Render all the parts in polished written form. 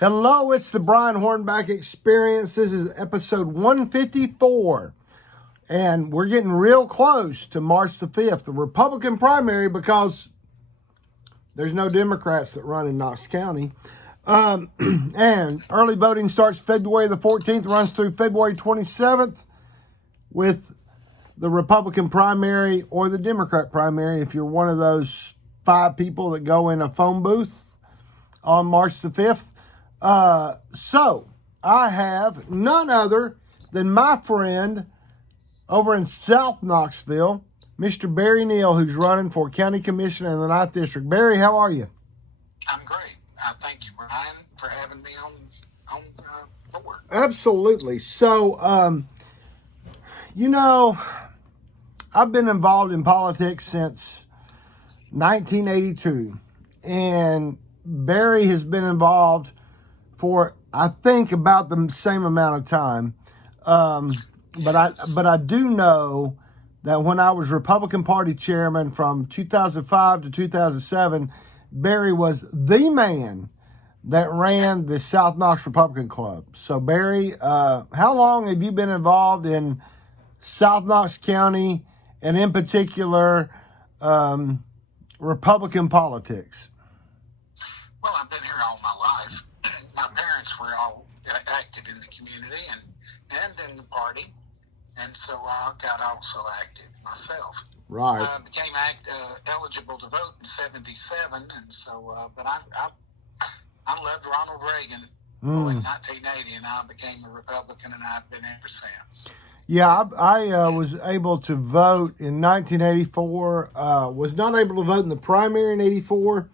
Hello, it's the Brian Hornback Experience. This is episode 154, and we're getting real close to March the 5th, the Republican primary, because there's no Democrats that run in Knox County. And early voting starts February the 14th, runs through February 27th with the Republican primary or the Democrat primary if you're one of those 5 people that go in a phone booth on March the 5th. So I have none other than my friend over in South Knoxville, Mr. Barry Neal, who's running for County Commissioner in the 9th District. Barry, how are you? I'm great. Thank you, Brian, for having me on board. Absolutely. So, I've been involved in politics since 1982, and Barry has been involved for, I think, about the same amount of time. But I do know that when I was Republican Party chairman from 2005 to 2007, Barry was the man that ran the South Knox Republican Club. So, Barry, how long have you been involved in South Knox County and, in particular, Republican politics? Well, I've been here all my life. My parents were all active in the community and in the party, and so I got also active myself. Right. Became eligible to vote in '77, and so, but I loved Ronald Reagan in 1980, and I became a Republican, and I've been ever since. Yeah, I was able to vote in 1984. Was not able to vote in the primary in 84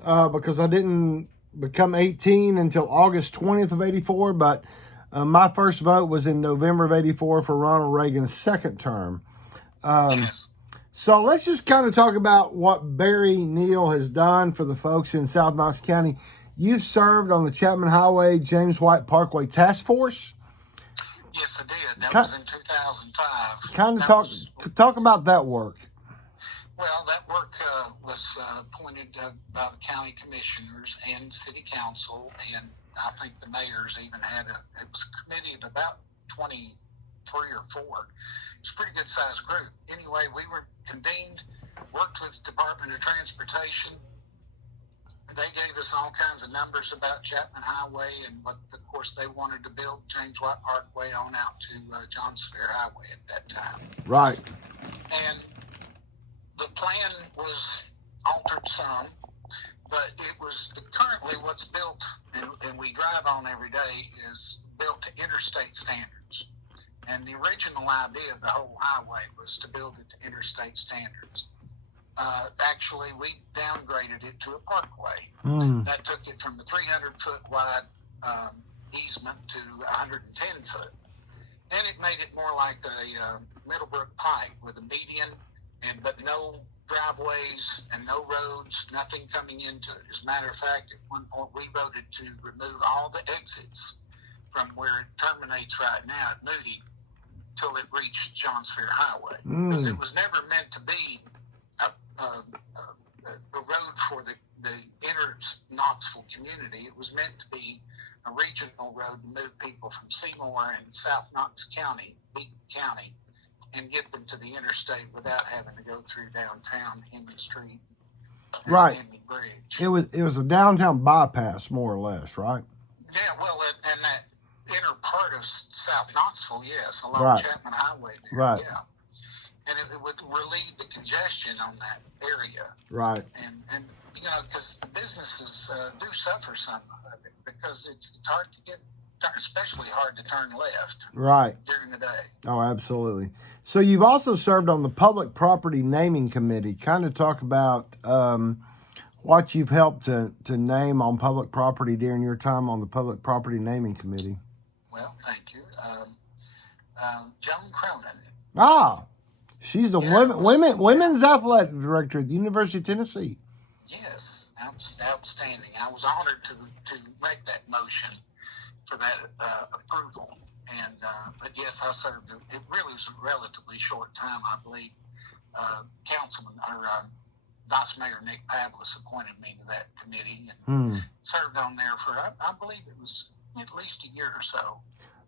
because I didn't become 18 until August 20th of 84. But my first vote was in November of 84 for Ronald Reagan's second term. Yes. So let's just kind of talk about what Barry Neal has done for the folks in South Knox County. You served on the Chapman Highway James White Parkway Task Force. Yes, I did. That was in 2005. Kind of talk about that work. Well, that work was appointed by the county commissioners and city council, and I think the mayors even it was a committee of about 23 or 4. It was a pretty good sized group. Anyway, we were convened, worked with the Department of Transportation. They gave us all kinds of numbers about Chapman Highway and what, of course, they wanted to build James White Parkway on out to Johns Fair Highway at that time. Right. And the plan was altered some, but it was currently what's built, and we drive on every day, is built to interstate standards. And the original idea of the whole highway was to build it to interstate standards. Actually, we downgraded it to a parkway. That took it from the 300-foot wide easement to 110-foot. Then it made it more like a Middlebrook Pike with a median, but no driveways and no roads, nothing coming into it. As a matter of fact, at one point we voted to remove all the exits from where it terminates right now at Moody till it reached Johns Fair Highway. Because it was never meant to be a road for the inner Knoxville community. It was meant to be a regional road to move people from Seymour and South Knox County, Beacon County, and get them to the interstate without having to go through downtown Henry Street and Right. Henry Bridge. It was a downtown bypass, more or less, right? Yeah, well, and that inner part of South Knoxville, yes, along Right. Chapman Highway there, Right. yeah. And it would relieve the congestion on that area. Right. And because the businesses do suffer some of it, because it's hard to get, especially hard to turn left. Right. During the day. Oh, absolutely. So you've also served on the Public Property Naming Committee. Kind of talk about what you've helped to name on public property during your time on the Public Property Naming Committee. Well, thank you. Joan Cronin. Ah, she's the women's athletic director at the University of Tennessee. Yes, outstanding. I was honored to make that motion for that approval. And but yes, I served. It really was a relatively short time, I believe. Councilman or Vice Mayor Nick Pavlis appointed me to that committee, and served on there for, I believe it was at least a year or so.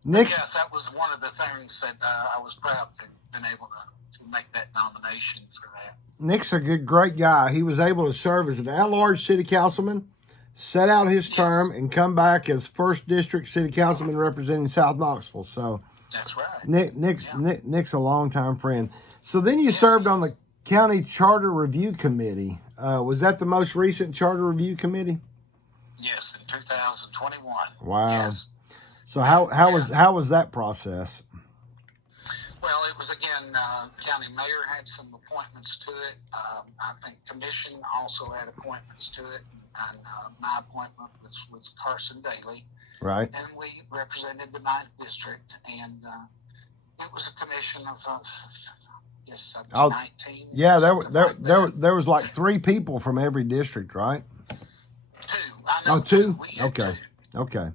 Nick's, yes, that was one of the things that I was proud to have been able to make that nomination for that. Nick's a great guy. He was able to serve as an at-large city councilman, set out his term, and come back as 1st District City Councilman representing South Knoxville. So that's right. Nick's a longtime friend. So then you served on the County Charter Review Committee. Was that the most recent Charter Review Committee? Yes, in 2021. Wow. Yes. So how was that process? Well, it was, again, county mayor had some appointments to it. I think commission also had appointments to it. And my appointment was Carson Daly. Right. And we represented the 9th District. And it was a commission of yes, 19. Yeah, there was like 3 people from every district, right? 2. I know 2? We had Okay. 2. Okay. And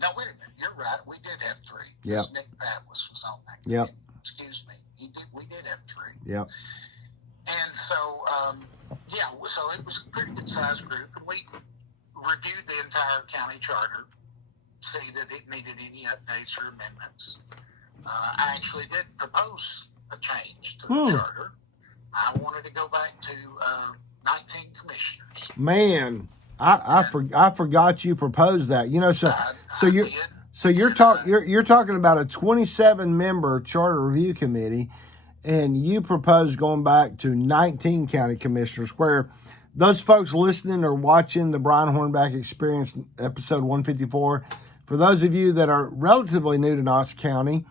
no, wait a minute. You're right. We did have 3. Yeah. Nick Pat was on that. Yep. Excuse me. We did have 3. Yep. And so, so it was a pretty good sized group, and we reviewed the entire county charter, see that it needed any updates or amendments. I actually did propose a change to the charter. I wanted to go back to 19 commissioners. Man, I forgot you proposed that. You know, you're talking about a 27-member charter review committee, and you proposed going back to 19 county commissioners, where those folks listening or watching the Brian Hornback Experience episode 154, for those of you that are relatively new to Knox County,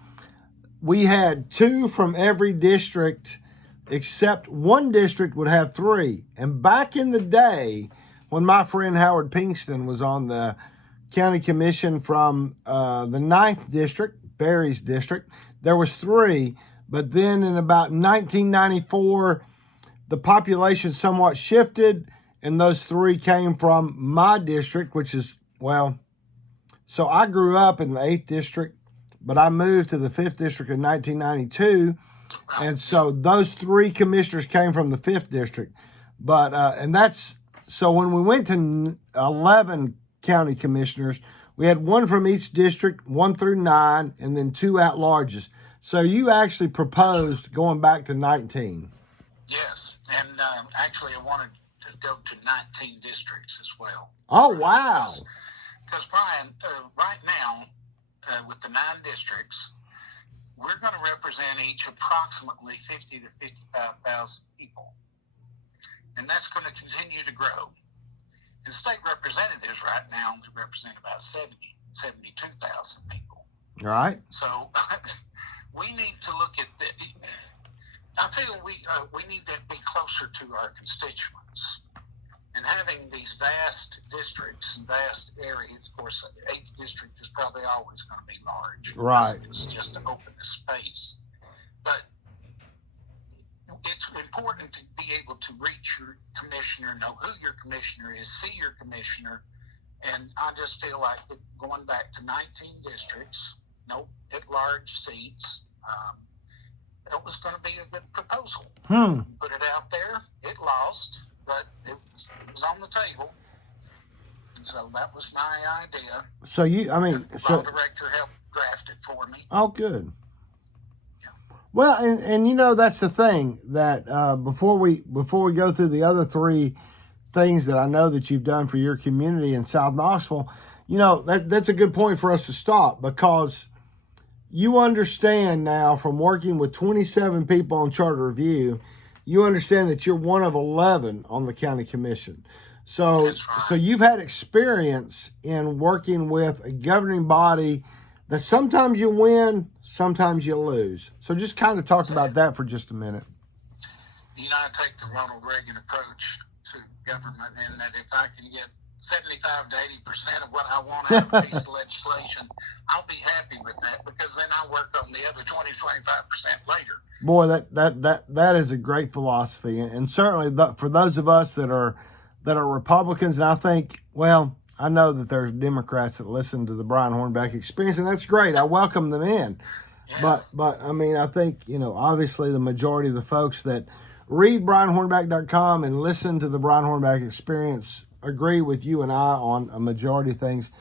we had 2 from every district, except one district would have 3. And back in the day, when my friend Howard Pinkston was on the county commission from the 9th District, Barry's district, there was 3. But then in about 1994, the population somewhat shifted, and those 3 came from my district, which is, so I grew up in the 8th District, but I moved to the 5th District in 1992, and so those 3 commissioners came from the 5th District. But, so when we went to 11 county commissioners, we had 1 from each district, 1 through 9, and then 2 at-larges. So you actually proposed going back to 19. Yes, and actually I wanted to go to 19 districts as well. Oh, wow. Because Brian, right now, with the 9 districts, we're going to represent each approximately 50 to 55,000 people. And that's going to continue to grow. And state representatives right now represent about 72,000 people. All right. So we need to look at I feel we need to be closer to our constituents. And having these vast districts and vast areas, of course, the 8th District is probably always going to be large. Right. It's just to open the space. But it's important to be able to reach your commissioner, know who your commissioner is, see your commissioner. And I just feel like that going back to 19 districts, at-large seats, it was going to be a good proposal. Put it out there. It lost, but it was on the table. And so that was my idea. So the law director helped draft it for me. Oh, good. Yeah. Well, and that's the thing that before we go through the other 3 things that I know that you've done for your community in South Knoxville, that's a good point for us to stop, because you understand now from working with 27 people on Charter Review, you understand that you're one of 11 on the county commission. So, That's right. So you've had experience in working with a governing body that sometimes you win, sometimes you lose. So just kind of talk about that for just a minute. I take the Ronald Reagan approach to government, in that if I can get 75 to 80% of what I want out of a piece of legislation, I'll be happy with that, because then I'll work on the other 20, 25% later. Boy, that is a great philosophy, and certainly for those of us that are Republicans, and I think, I know that there's Democrats that listen to the Brian Hornback Experience, and that's great. I welcome them in. Yeah. But I think, obviously the majority of the folks that read BrianHornback.com and listen to the Brian Hornback Experience agree with you and I on a majority of things.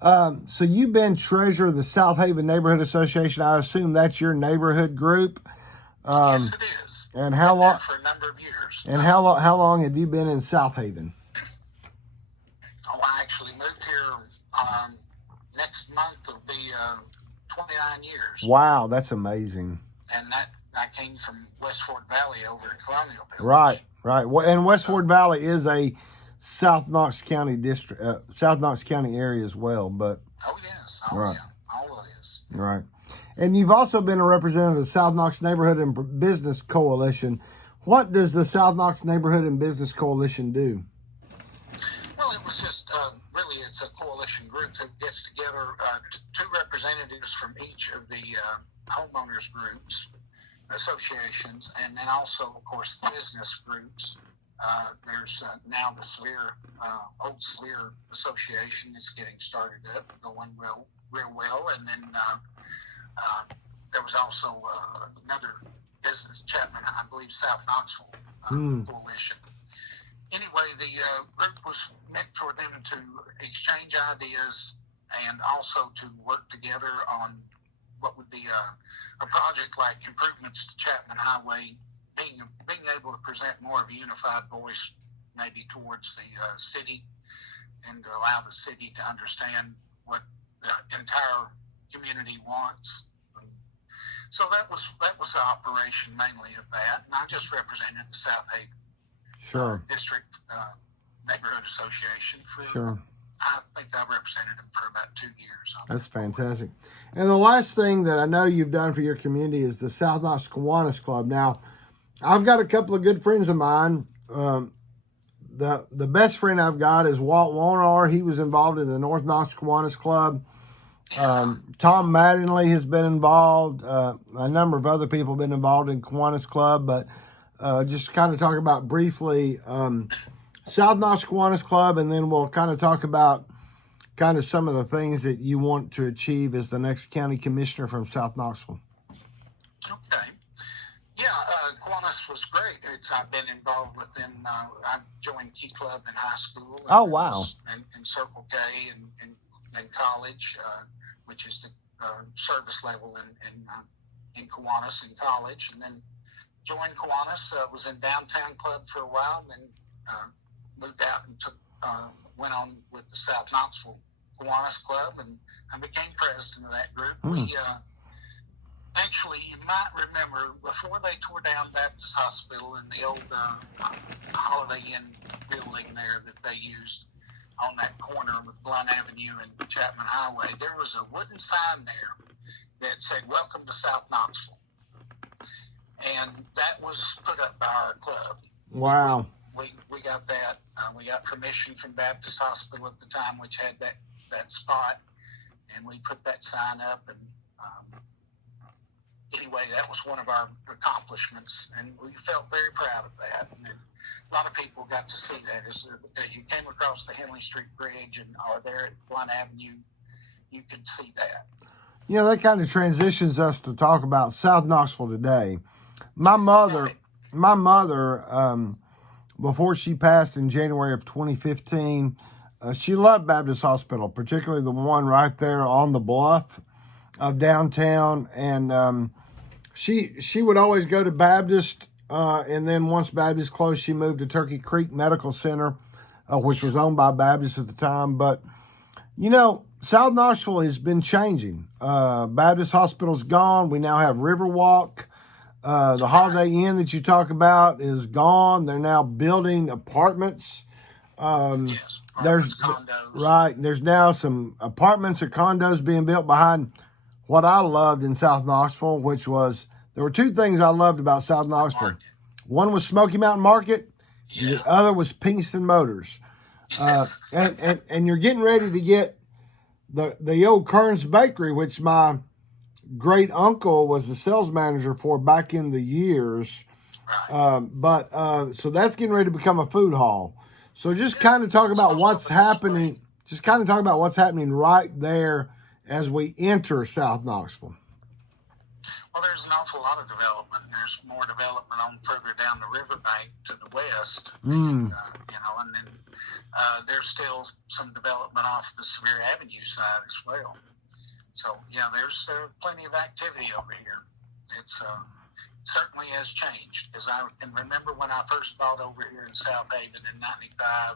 So you've been treasurer of the South Haven Neighborhood Association. I assume that's your neighborhood group. Yes, it is. And how long? For a number of years. And how long have you been in South Haven? Oh, I actually moved here next month. It'll be 29 years. Wow, that's amazing. And I came from West Fort Valley over in Colonial Village. Right. Well, and West Fort Valley is a South Knox County district, South Knox County area as well. But yes, right. Yeah, all of this. Right. And you've also been a representative of the South Knox Neighborhood and Business Coalition. What does the South Knox Neighborhood and Business Coalition do? Well, it was just really it's a coalition group that gets together two representatives from each of the homeowners groups, associations, and then also, of course, the business groups. There's now the Old Slier Association is getting started up, going real well, and then there was also another business, Chapman, I believe, South Knoxville coalition. Anyway, the group was meant for them to exchange ideas and also to work together on what would be a project like improvements to Chapman Highway, being able to present more of a unified voice maybe towards the city and to allow the city to understand what the entire community wants. So that was the operation mainly of that, and I just represented the South Haven District Neighborhood Association for. I think I represented them for about 2 years. That's fantastic. And the last thing that I know you've done for your community is the South Knox Kiwanis Club. Now, I've got a couple of good friends of mine. The best friend I've got is Walt Warner. He was involved in the North Knox Kiwanis Club. Tom Mattingly has been involved. A number of other people have been involved in Kiwanis Club, but just kind of talk about briefly South Knox Kiwanis Club, and then we'll kind of talk about kind of some of the things that you want to achieve as the next county commissioner from South Knoxville. Okay. Yeah, Kiwanis was great. I've been involved with them. I joined Key Club in high school. Oh, wow. And Circle K in college, which is the service level in Kiwanis in college. And then joined Kiwanis, was in Downtown Club for a while, and then moved out and went on with the South Knoxville Kiwanis Club, and I became president of that group. We actually, you might remember, before they tore down Baptist Hospital in the old Holiday Inn building there that they used on that corner with Blount Avenue and Chapman Highway, there was a wooden sign there that said, "Welcome to South Knoxville." And that was put up by our club. Wow. We got that. We got permission from Baptist Hospital at the time, which had that spot, and we put that sign up. And anyway, that was one of our accomplishments, and we felt very proud of that. And a lot of people got to see that as you came across the Henley Street Bridge and are there at Blount Avenue, you could see that. You know, that kind of transitions us to talk about South Knoxville today. My mother, before she passed in January of 2015, she loved Baptist Hospital, particularly the one right there on the bluff of downtown. And she would always go to Baptist, and then once Baptist closed, she moved to Turkey Creek Medical Center, which was owned by Baptist at the time. But, you know, South Knoxville has been changing. Baptist Hospital's gone. We now have Riverwalk. The Holiday Inn that you talk about is gone. They're now building apartments. Yes, condos. Right. There's now some apartments or condos being built behind what I loved in South Knoxville, which was, there were two things I loved about South Knoxville. One was Smoky Mountain Market, and the other was Pinkston Motors. Yes. And you're getting ready to get the old Kern's Bakery, which my great uncle was the sales manager for back in the years. Right. So that's getting ready to become a food hall. So just kind of talk about what's happening. Just kind of talk about what's happening right there as we enter South Knoxville. Well, there's an awful lot of development. There's more development on further down the riverbank to the west, and and then there's still some development off the Sevier Avenue side as well. So yeah, there's plenty of activity over here. It's certainly has changed, because I can remember when I first bought over here in South Haven in '95.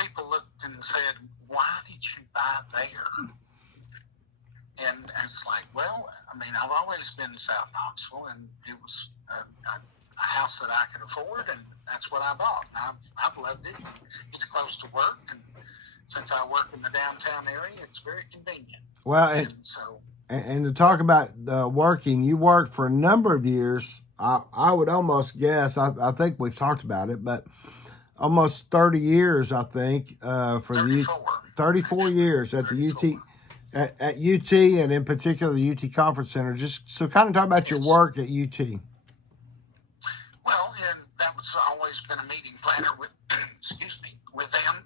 People looked and said, "Why did you buy there?" And it's like, well, I mean, I've always been in South Knoxville, and it was a house that I could afford, and that's what I bought. And I've loved it. It's close to work, and since I work in the downtown area, it's very convenient. Well, and to talk about working, you worked for a number of years. I would almost guess, I think we've talked about it, but almost 30 years, I think, for 34. 34 years at 34. The UT. At UT, and in particular the UT Conference Center. Just so kind of talk about your work at UT. Well, and that was always been a meeting planner with, with them.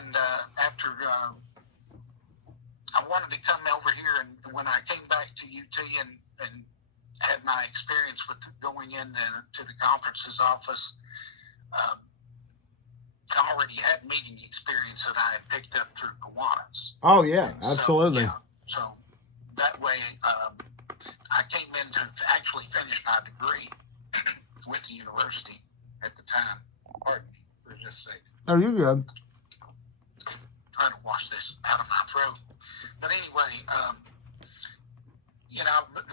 And after I wanted to come over here, and when I came back to UT and had my experience with going into the conference's office, I already had meeting experience that I had picked up through Kiwanis. Oh, yeah, absolutely. So that way I came in to actually finish my degree with the university at the time. Pardon me for just a second. Oh, you're good. Trying to wash this out of my throat. But anyway,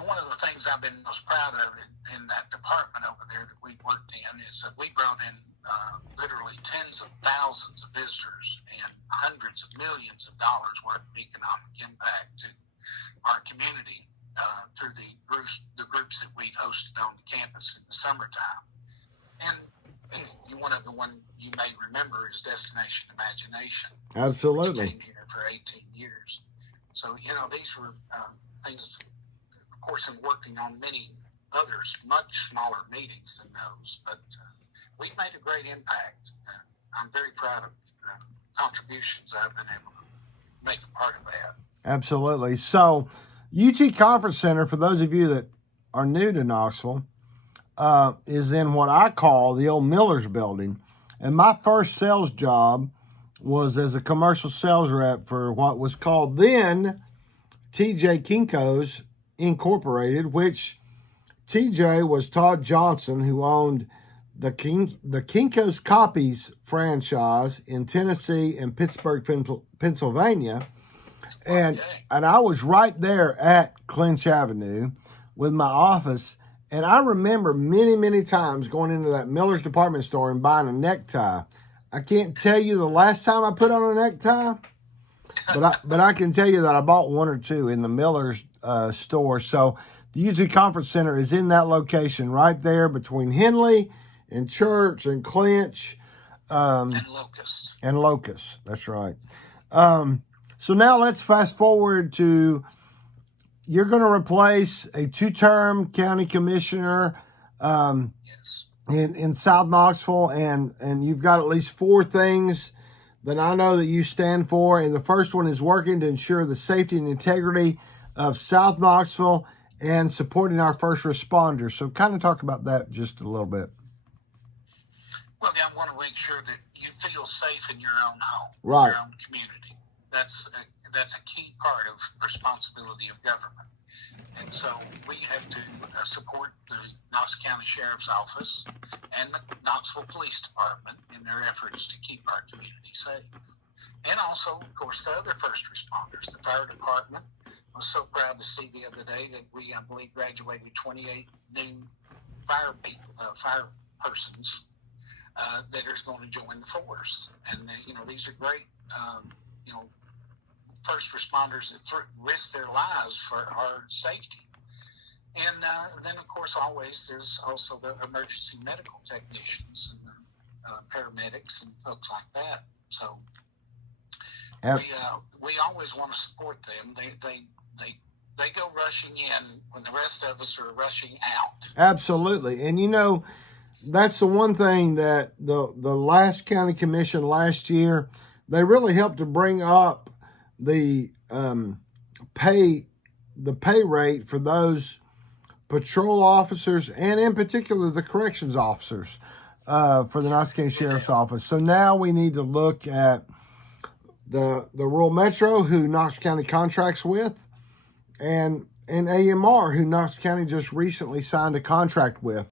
one of the things I've been most proud of in that department over there that we worked in is that we brought in literally tens of thousands of visitors and hundreds of millions of dollars worth of economic impact to our community through the groups that we hosted on the campus in the summertime. And one of the one you may remember is Destination Imagination. Absolutely. Which came here for 18 years. So, these were things, of course, I'm working on many others, much smaller meetings than those, but we made a great impact. I'm very proud of the contributions I've been able to make a part of that. Absolutely. So, UT Conference Center, for those of you that are new to Knoxville, is in what I call the old Miller's building. And my first sales job was as a commercial sales rep for what was called then TJ Kinko's Incorporated, which TJ was Todd Johnson, who owned the Kinko's Copies franchise in Tennessee and Pittsburgh, Pennsylvania. And I was right there at Clinch Avenue with my office. And I remember many, many times going into that Miller's department store and buying a necktie. I can't tell you the last time I put on a necktie, but I can tell you that I bought one or two in the Miller's store. So the UT Conference Center is in that location right there between Henley and Church and Clinch. And Locust. And Locust, that's right. So now let's fast forward to, you're going to replace a 2-term county commissioner Yes. in South Knoxville, and you've got at least 4 things that I know that you stand for. And the first one is working to ensure the safety and integrity of South Knoxville and supporting our first responders. So kind of talk about that just a little bit. Well, I want to make sure that you feel safe in your own home, right, your own community. That's a key part of responsibility of government. And so we have to support the Knox County Sheriff's Office and the Knoxville Police Department in their efforts to keep our community safe. And also, of course, the other first responders. The fire department, I was so proud to see the other day that we, I believe, graduated 28 new fire persons that are going to join the force. And, these are great, first responders that risk their lives for our safety. And then, of course, always there's also the emergency medical technicians and the paramedics and folks like that. So we always want to support them. They go rushing in when the rest of us are rushing out. Absolutely. And, that's the one thing that the last county commission last year, they really helped to bring up the pay rate for those patrol officers, and in particular the corrections officers for the Knox County Sheriff's Office. So now we need to look at the rural metro, who Knox County contracts with, and AMR, who Knox County just recently signed a contract with.